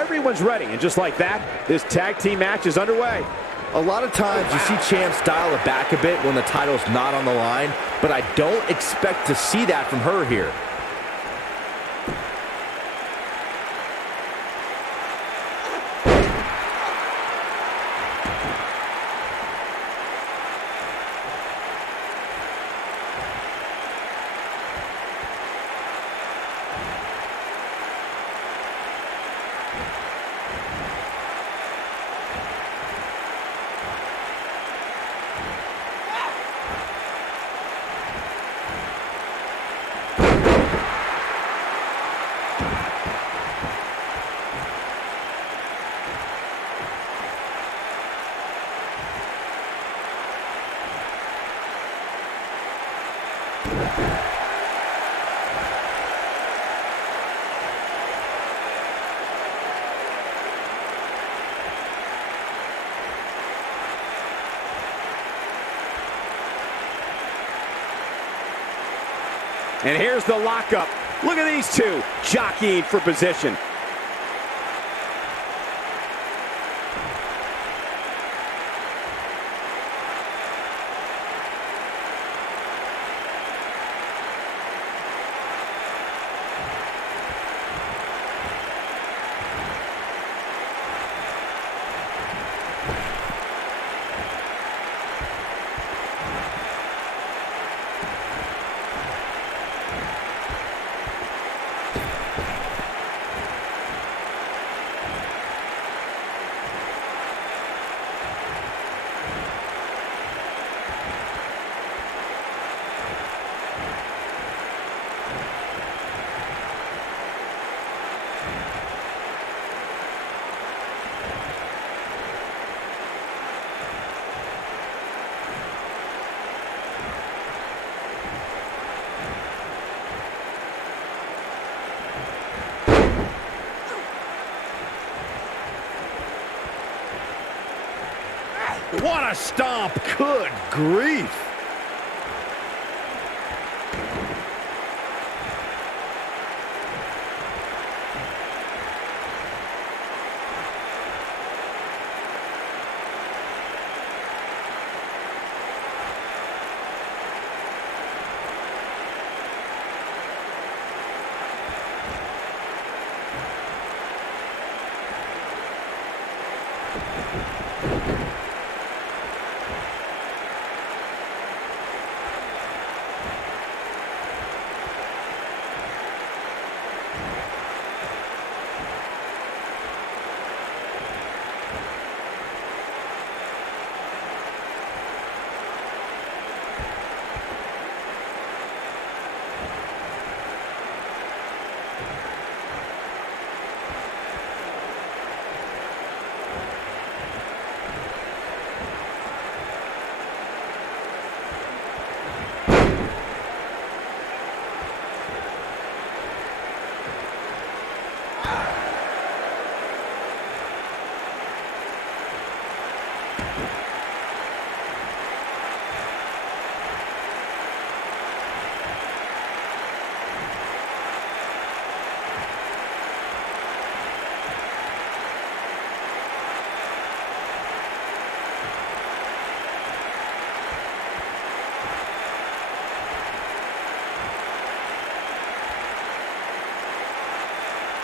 Everyone's ready, and just like that, this tag team match is underway. A lot of times you see champs dial it back a bit when the title's not on the line, but I don't expect to see that from her here. And here's the lockup. Look at these two jockeying for position. What a stomp! Good grief!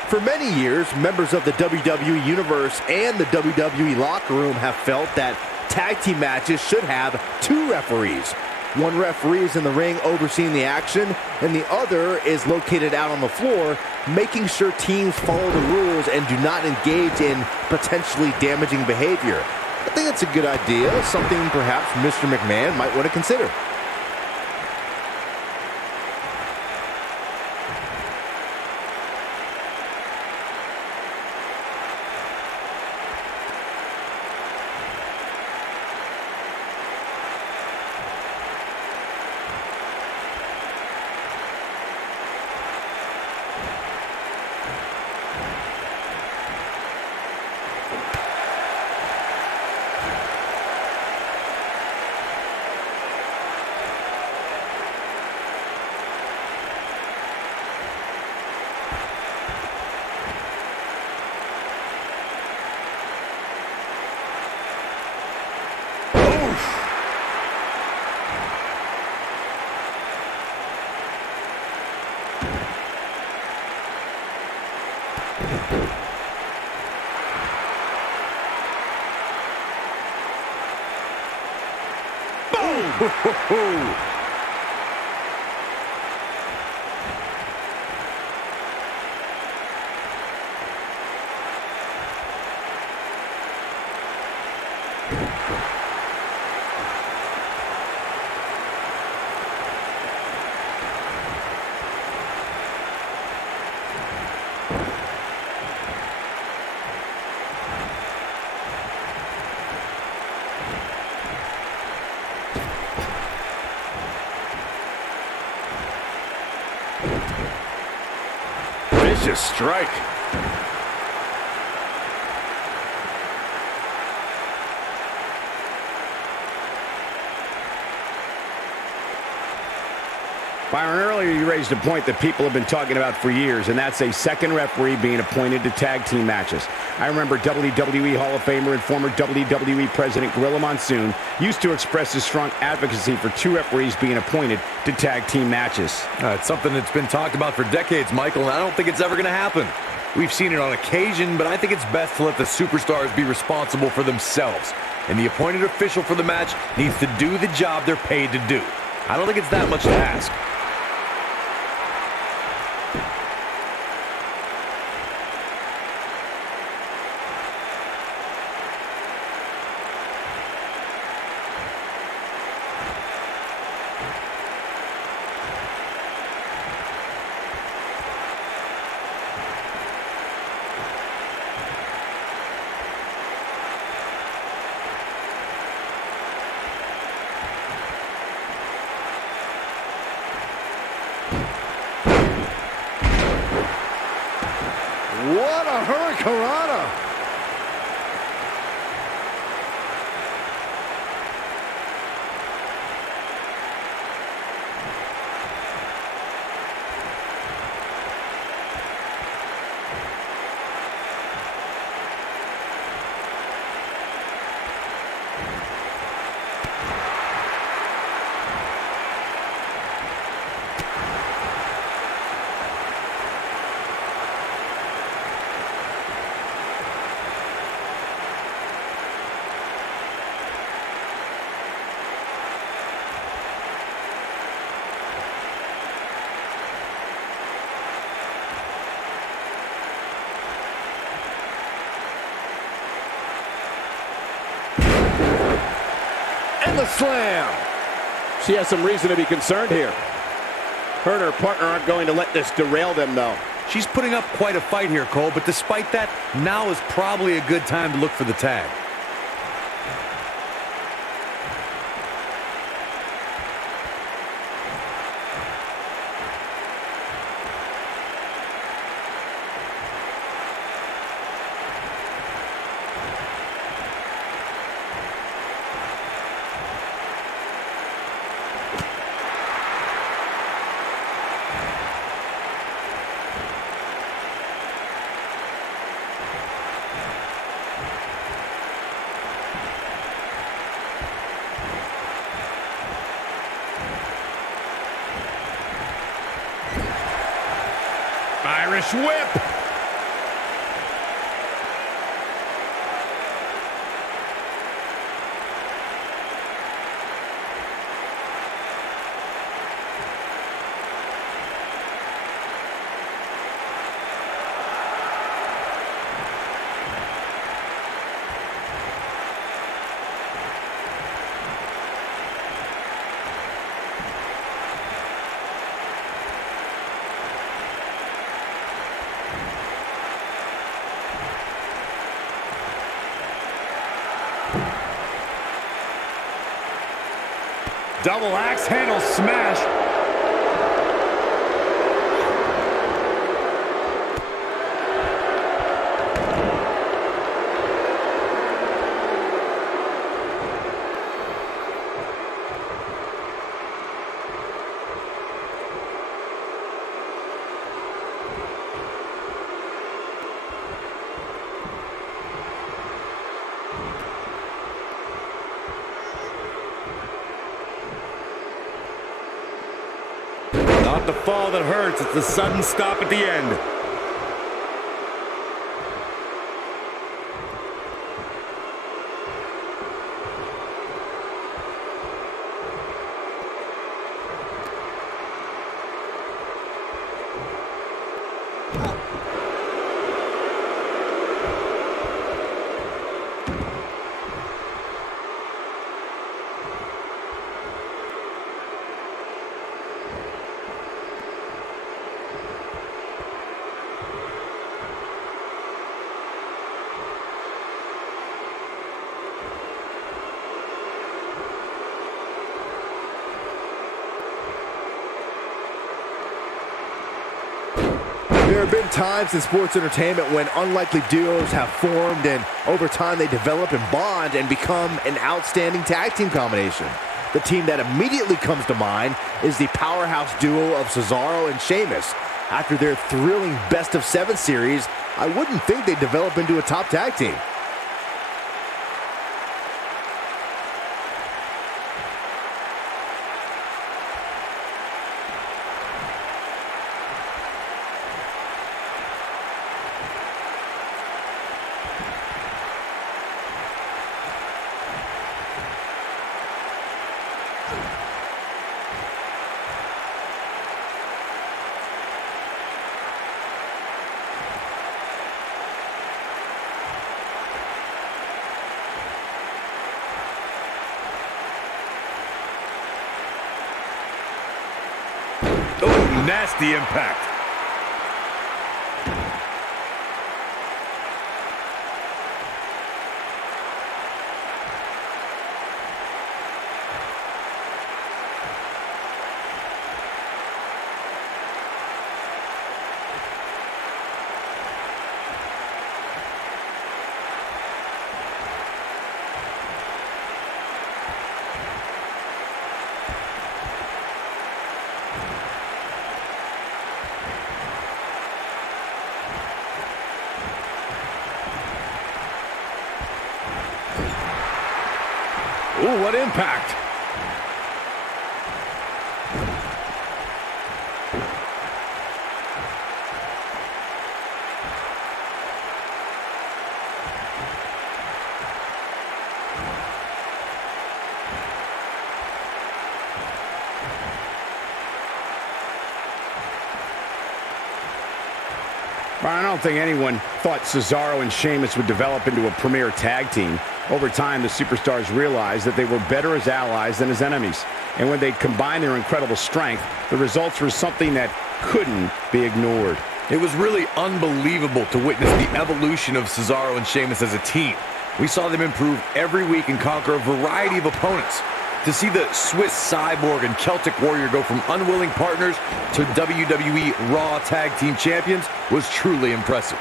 For many years, members of the WWE Universe and the WWE locker room have felt that tag team matches should have two referees. One referee is in the ring overseeing the action, and the other is located out on the floor, making sure teams follow the rules and do not engage in potentially damaging behavior. I think that's a good idea, something perhaps Mr. McMahon might want to consider. Vicious strike. Byron, earlier you raised a point that people have been talking about for years, and that's a second referee being appointed to tag team matches. I remember WWE Hall of Famer and former WWE President Gorilla Monsoon used to express his strong advocacy for two referees being appointed to tag team matches. It's something that's been talked about for decades, Michael, and I don't think it's ever going to happen. We've seen it on occasion, but I think it's best to let the superstars be responsible for themselves. And the appointed official for the match needs to do the job they're paid to do. I don't think it's that much to ask. What a hurricanrana! And the slam! She has some reason to be concerned here. Her and her partner aren't going to let this derail them, though. She's putting up quite a fight here, Cole, but despite that, now is probably a good time to look for the tag. Irish whip! Double axe handle smash. Not the fall that hurts, it's the sudden stop at the end. There have been times in sports entertainment when unlikely duos have formed, and over time they develop and bond and become an outstanding tag team combination. The team that immediately comes to mind is the powerhouse duo of Cesaro and Sheamus. After their thrilling best-of-7 series, I wouldn't think they'd develop into a top tag team. Oh, nasty impact. Ooh, what impact. I don't think anyone thought Cesaro and Sheamus would develop into a premier tag team. Over time, the superstars realized that they were better as allies than as enemies. And when they combined their incredible strength, the results were something that couldn't be ignored. It was really unbelievable to witness the evolution of Cesaro and Sheamus as a team. We saw them improve every week and conquer a variety of opponents. To see the Swiss Cyborg and Celtic Warrior go from unwilling partners to WWE Raw Tag Team Champions was truly impressive.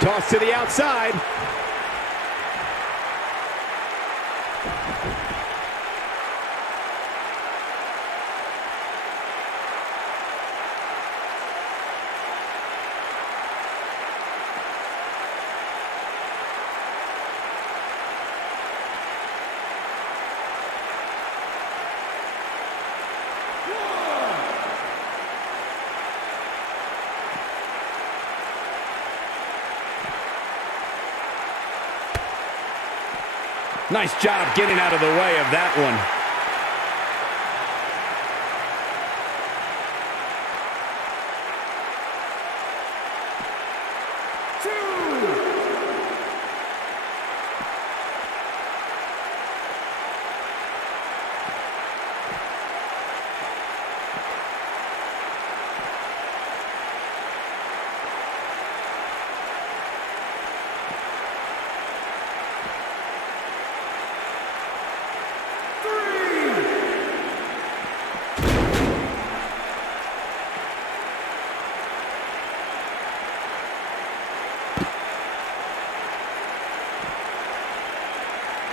Toss to the outside. Nice job getting out of the way of that one.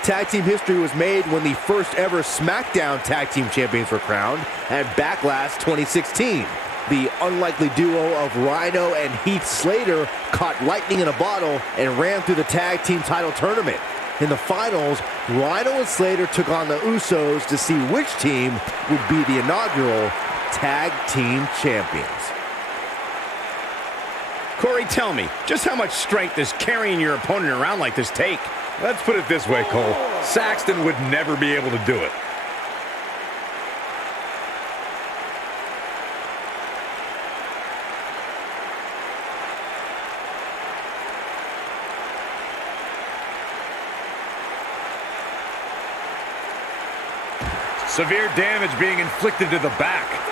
Tag team history was made when the first ever SmackDown Tag Team Champions were crowned at Backlash 2016. The unlikely duo of Rhino and Heath Slater caught lightning in a bottle and ran through the tag team title tournament. In the finals, Rhino and Slater took on the Usos to see which team would be the inaugural Tag Team Champions. Corey, tell me, just how much strength does carrying your opponent around like this take? Let's put it this way, Cole. Saxton would never be able to do it. Severe damage being inflicted to the back.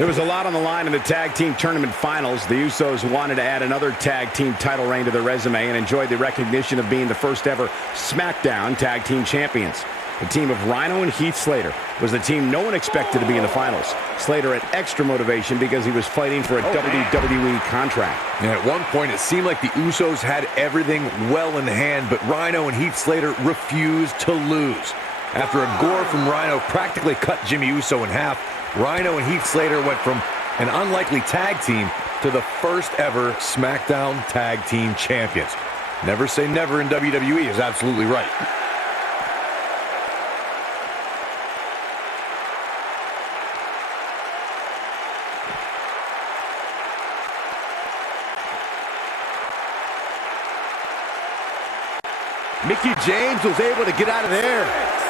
There was a lot on the line in the tag team tournament finals. The Usos wanted to add another tag team title reign to their resume and enjoyed the recognition of being the first ever SmackDown Tag Team Champions. The team of Rhino and Heath Slater was the team no one expected to be in the finals. Slater had extra motivation because he was fighting for a WWE contract. And at one point, it seemed like the Usos had everything well in hand, but Rhino and Heath Slater refused to lose. After a gore from Rhino practically cut Jimmy Uso in half, Rhino and Heath Slater went from an unlikely tag team to the first ever SmackDown Tag Team Champions. Never say never in WWE is absolutely right. Mickie James was able to get out of there.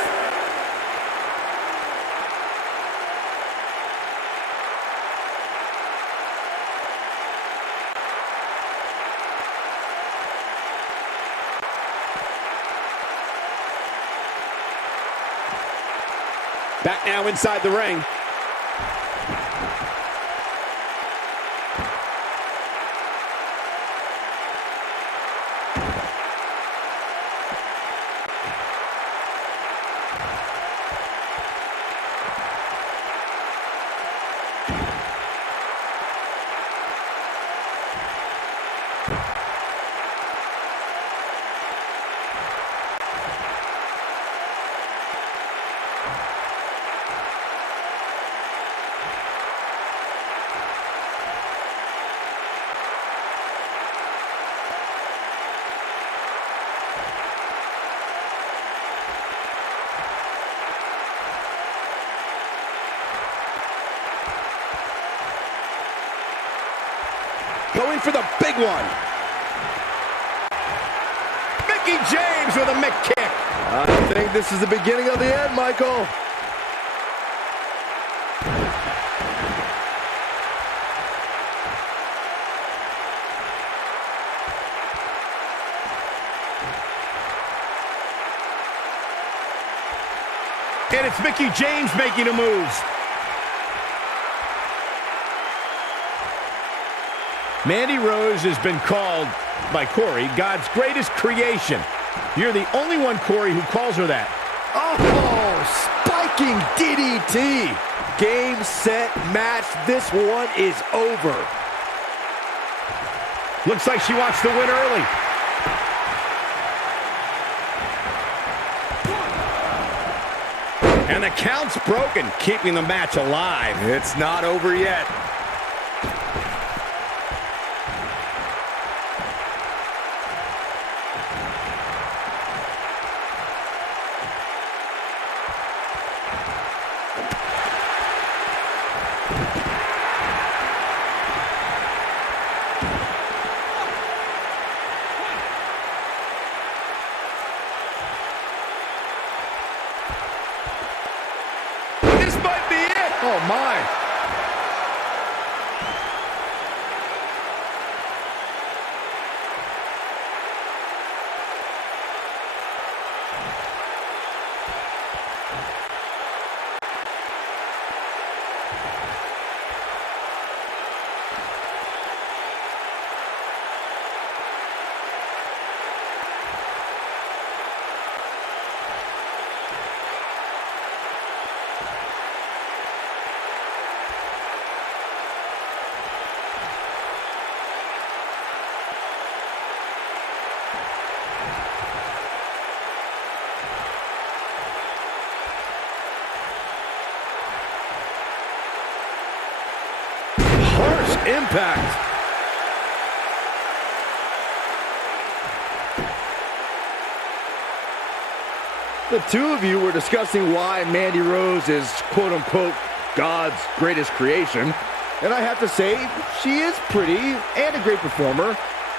Back now inside the ring. Going for the big one. Mickie James with a Mick kick. I think this is the beginning of the end, Michael. And it's Mickie James making a move. Mandy Rose has been called by Corey God's greatest creation. You're the only one, Corey, who calls her that. Oh, spiking DDT. Game, set, match. This one is over. Looks like she wants to win early. And the count's broken, keeping the match alive. It's not over yet. This might be it. Oh, my. Harsh impact. The two of you were discussing why Mandy Rose is, quote-unquote, God's greatest creation. And I have to say, she is pretty and a great performer.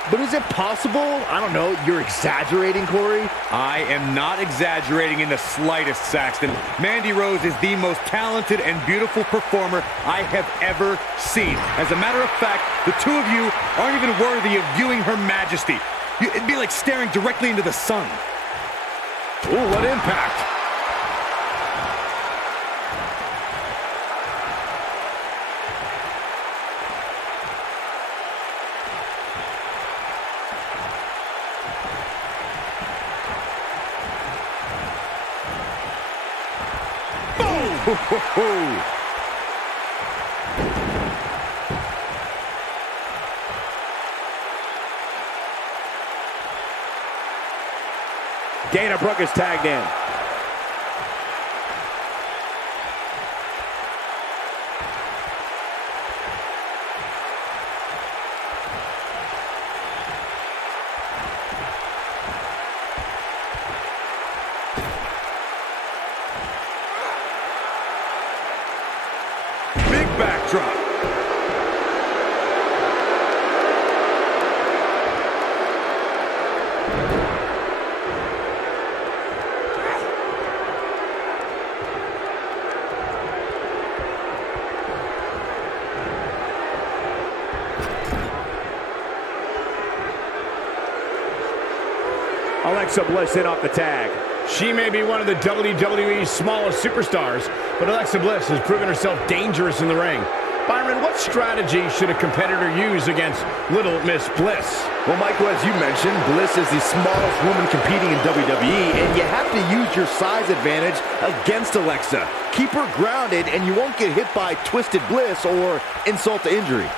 But is it possible, I don't know, you're exaggerating, Corey? I am not exaggerating in the slightest, Saxton. Mandy Rose is the most talented and beautiful performer I have ever seen. As a matter of fact, the two of you aren't even worthy of viewing her majesty. It'd be like staring directly into the sun. Ooh, what impact. Dana Brooke is tagged in. Big backdrop. Alexa Bliss in off the tag. She may be one of the WWE's smallest superstars, but Alexa Bliss has proven herself dangerous in the ring. Byron, what strategy should a competitor use against Little Miss Bliss? Well, Michael, as you mentioned, Bliss is the smallest woman competing in WWE, and you have to use your size advantage against Alexa. Keep her grounded, and you won't get hit by Twisted Bliss or insult to injury.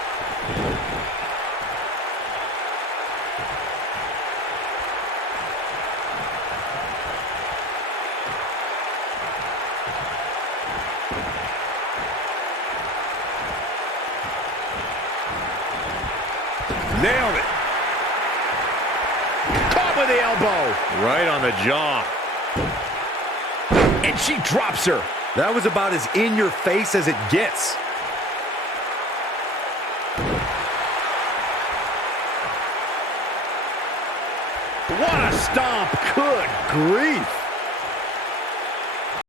Nailed it. Caught with the elbow. Right on the jaw. And she drops her. That was about as in your face as it gets. What a stomp. Good grief.